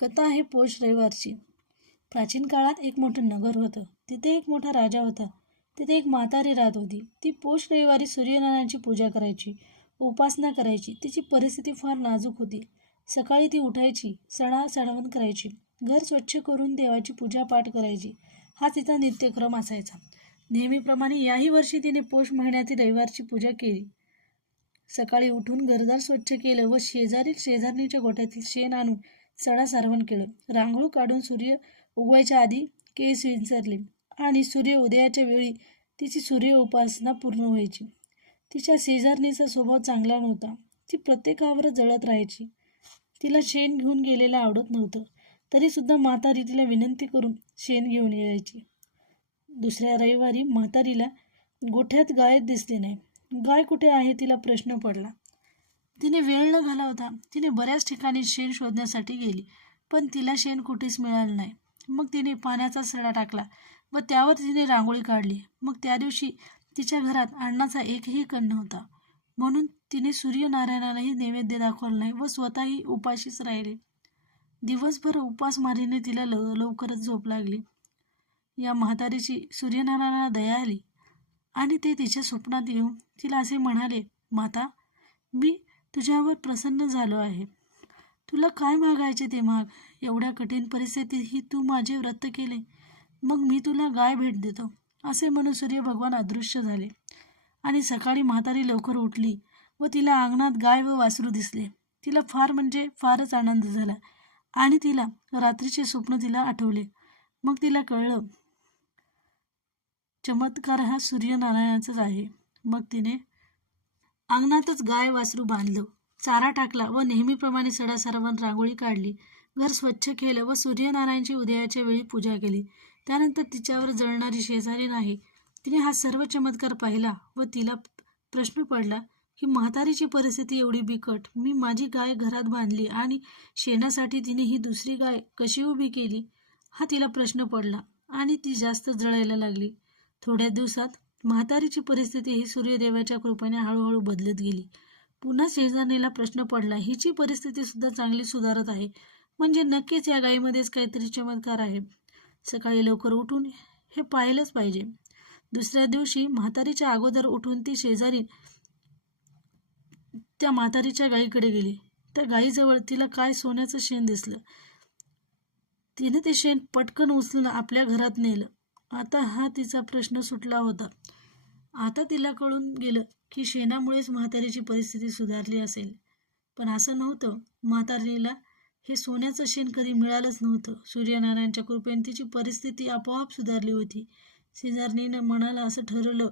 कथा आहे पौष रविवारची. प्राचीन काळात एक मोठं नगर होतं. तिथे एक मोठा राजा होता. तिथे एक म्हातारी राहत होती. ती पौष रविवारी सूर्यनारायणाची पूजा करायची, उपासना करायची. तिची परिस्थिती फार नाजूक होती. सकाळी ती उठायची, सणासणवण करायची, घर स्वच्छ करून देवाची पूजापाठ करायची. हा तिचा नित्यक्रम असायचा. नेहमीप्रमाणे याही वर्षी तिने पौष महिन्यातील रविवारची पूजा केली. सकाळी उठून घरदार स्वच्छ केलं व शेजारणीच्या गोठ्यातील शेण आणून सडासारवण केलं. रांगोळ काढून सूर्य उगवायच्या आधी केस विंचरले आणि सूर्य उदयाच्या वेळी तिची सूर्य उपासना पूर्ण व्हायची. तिच्या शेजारणीचा स्वभाव चांगला नव्हता. ती प्रत्येकावर जळत राहायची. तिला शेण घेऊन गेलेलं आवडत नव्हतं. तरीसुद्धा म्हातारी तिला विनंती करून शेण घेऊन यायची. दुसऱ्या रविवारी म्हातारीला गोठ्यात गाय दिसली नाही. गाय कुठे आहे तिला प्रश्न पडला. तिने वेळ न घालवता तिने बऱ्याच ठिकाणी शेण शोधण्यासाठी गेली, पण तिला शेण कुठेच मिळालं नाही. मग तिने पाण्याचा सडा टाकला व त्यावर तिने रांगोळी काढली. मग त्या दिवशी तिच्या घरात अन्नाचा एकही कण नव्हता. म्हणून तिने सूर्यनारायणालाही नैवेद्य दाखवला नाही व स्वतःही उपाशीच राहिले. दिवसभर उपासमारीने तिला लवकरच झोप लागली. या म्हातारीची सूर्यनारायणाला दया आली आणि ते तिच्या स्वप्नात येऊन तिला असे म्हणाले, माता, मी तुझ्यावर प्रसन्न झालो आहे. तुला काय मागायचे ते माग. एवढ्या कठीण परिस्थितीतही तू माझे व्रत केले, मग मी तुला गाय भेट देतो. असे म्हणून सूर्य भगवान अदृश्य झाले आणि सकाळी म्हातारी लवकर उठली व तिला अंगणात गाय व वासरू दिसले. तिला फारच आनंद झाला आणि तिला रात्रीचे स्वप्न तिला आठवले. मग तिला कळलं, चमत्कार हा सूर्यनारायणाचाच आहे. मग तिने अंगणातच गाय वासरू बांधलं, चारा टाकला व नेहमीप्रमाणे सडासारवण रांगोळी काढली, घर स्वच्छ केलं व सूर्यनारायणाची उदयाच्या वेळी पूजा केली. त्यानंतर तिच्यावर जळणारी शेजारी नाही. तिने हा सर्व चमत्कार पाहिला व तिला प्रश्न पडला की म्हातारीची परिस्थिती एवढी बिकट, मी माझी गाय घरात बांधली आणि शेणासाठी तिने ही दुसरी गाय कशी उभी केली, हा तिला प्रश्न पडला आणि ती जास्त जळायला लागली. थोड्या दिवसात म्हातारीची परिस्थिती ही सूर्यदेवाच्या कृपेने हळूहळू बदलत गेली. पुन्हा शेजारणीला प्रश्न पडला, हिची परिस्थिती सुद्धा चांगली सुधारत आहे, म्हणजे नक्कीच या गायीमध्येच काहीतरी चमत्कार आहे. सकाळी लवकर उठून हे पाहिलंच पाहिजे. दुसऱ्या दिवशी म्हातारीच्या अगोदर उठून ती शेजारी त्या म्हातारीच्या गायीकडे गेली. त्या गायीजवळ तिला काय सोन्याचं शेण दिसलं. तिने ते शेण पटकन उचलून आपल्या घरात नेलं. आता हा तिचा प्रश्न सुटला होता. आता तिला कळून गेलं की शेणामुळेच म्हातारीची परिस्थिती सुधारली असेल. पण असं नव्हतं. म्हातारीला हे सोन्याचं शेण कधी मिळालंच नव्हतं. सूर्यनारायणाच्या कृपेने तिची परिस्थिती आपोआप सुधारली होती. शेजारणीनं मनाला असं ठरवलं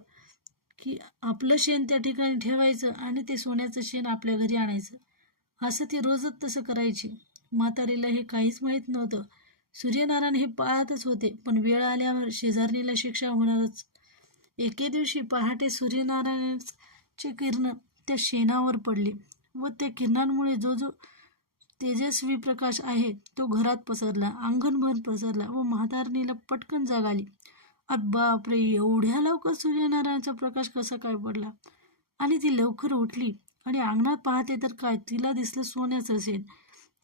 की आपलं शेण त्या ठिकाणी ठेवायचं आणि ते सोन्याचं शेण आपल्या घरी आणायचं. असं ती रोजच तसं करायची. म्हातारीला हे काहीच माहीत नव्हतं. सूर्यनारायण हे पाहतच होते, पण वेळ आल्यावर शेजारणीला शिक्षा होणारच. एके दिवशी पहाटे सूर्यनारायणाचे किरण त्या शेणावर पडले व त्या किरणांमुळे जो तेजस्वी प्रकाश आहे तो घरात पसरला, अंगणभर पसरला व म्हातारणीला पटकन जाग आली. बापरे, एवढ्या लवकर सूर्यनारायणाचा प्रकाश कसा काय पडला? आणि ती लवकर उठली आणि अंगणात पाहते तर काय, तिला दिसलं सोन्याचं शेण.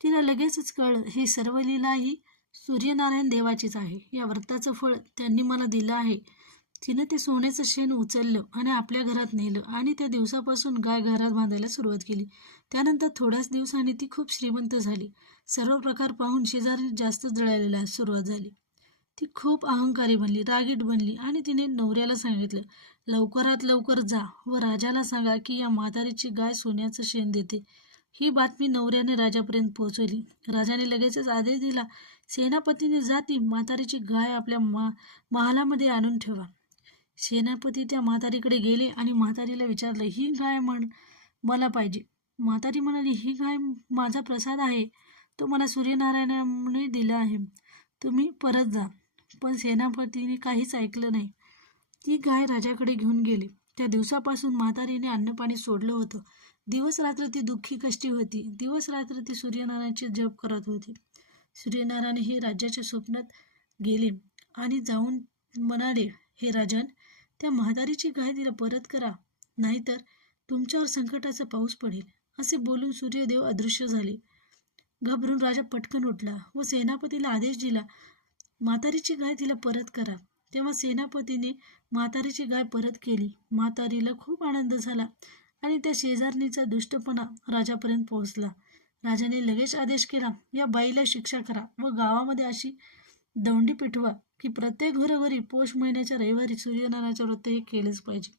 तिला लगेचच कळलं, ही सर्व लीला ही सूर्यनारायण देवाचीच आहे. या व्रताचं फळ त्यांनी मला दिलं आहे. तिनं ते सोन्याचं शेण उचललं आणि आपल्या घरात नेलं आणि त्या दिवसापासून गाय घरात बांधायला सुरुवात केली. त्यानंतर थोड्याच दिवसांनी ती खूप श्रीमंत झाली. सर्व प्रकार पाहून शेजारी जास्त जळायला सुरुवात झाली. ती खूप अहंकारी बनली, रागीट बनली आणि तिने नवऱ्याला सांगितलं, लवकरात लवकर जा व राजाला सांगा की या म्हातारीची गाय सोन्याचं शेण देते. ही बातमी नवऱ्याने राजापर्यंत पोहोचवली. राजाने लगेचच आदेश दिला, सेनापतीने जा ती म्हातारीची गाय आपल्या महालामध्ये आणून ठेवा. सेनापती त्या म्हातारीकडे गेले आणि म्हातारीला विचारलं, ही गाय मला पाहिजे. म्हातारी म्हणाली, ही गाय माझा प्रसाद आहे, तो मला सूर्यनारायणाने दिला आहे, तुम्ही परत जा. पण सेनापतीने काहीच ऐकलं नाही. ती गाय राजाकडे घेऊन गेली. त्या दिवसापासून म्हातारीने अन्नपाणी सोडलं होतं. दिवस रात्र ती दुःखी कष्टी होती. दिवस रात्र ती सूर्यनारायणाचे जप करत होती. सूर्यनारायण हे राजाच्या स्वप्नात गेले आणि जाऊन म्हणाले, हे राजन, त्या म्हातारीची गाय तिला परत करा, नाहीतर तुमच्यावर संकटाचा पाऊस पडेल. असे बोलून सूर्यदेव अदृश्य झाले. घाबरून राजा पटकन उठला व सेनापतीला आदेश दिला, म्हातारीची गाय तिला परत करा. तेव्हा सेनापतीने म्हातारीची गाय परत केली. म्हातारीला खूप आनंद झाला आणि त्या शेजारणीचा दुष्टपणा राजापर्यंत पोहोचला. राजाने लगेच आदेश केला, या बाईला शिक्षा करा व गावामध्ये अशी दौंडी पिटवा की प्रत्येक घरोघरी पौष महिन्याच्या रविवारी सूर्यनारायणाचे व्रत हे केलेच पाहिजे.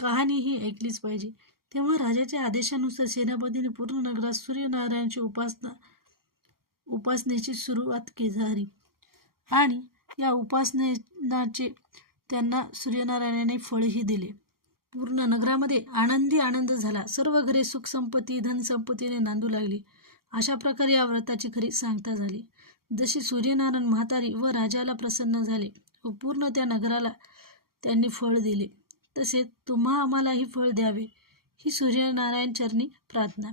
कहाणी ही ऐकलीच पाहिजे. तेव्हा राजाच्या आदेशानुसार सेनापतीने पूर्ण नगरात सूर्यनारायणाची उपासनेची सुरुवात झाली आणि या उपासनेचे त्यांना सूर्यनारायणाने फळही दिले. पूर्ण नगरामध्ये आनंद झाला. सर्व घरे सुख संपत्ती धनसंपत्तीने नांदू लागली. अशा प्रकारे या व्रताची खरी सांगता झाली. जशी सूर्यनारायण म्हातारी व राजाला प्रसन्न झाले व पूर्ण त्या नगराला त्यांनी फळ दिले, तसे तुम्हा आम्हालाही फळ द्यावे ही सूर्यनारायण चरणी प्रार्थना.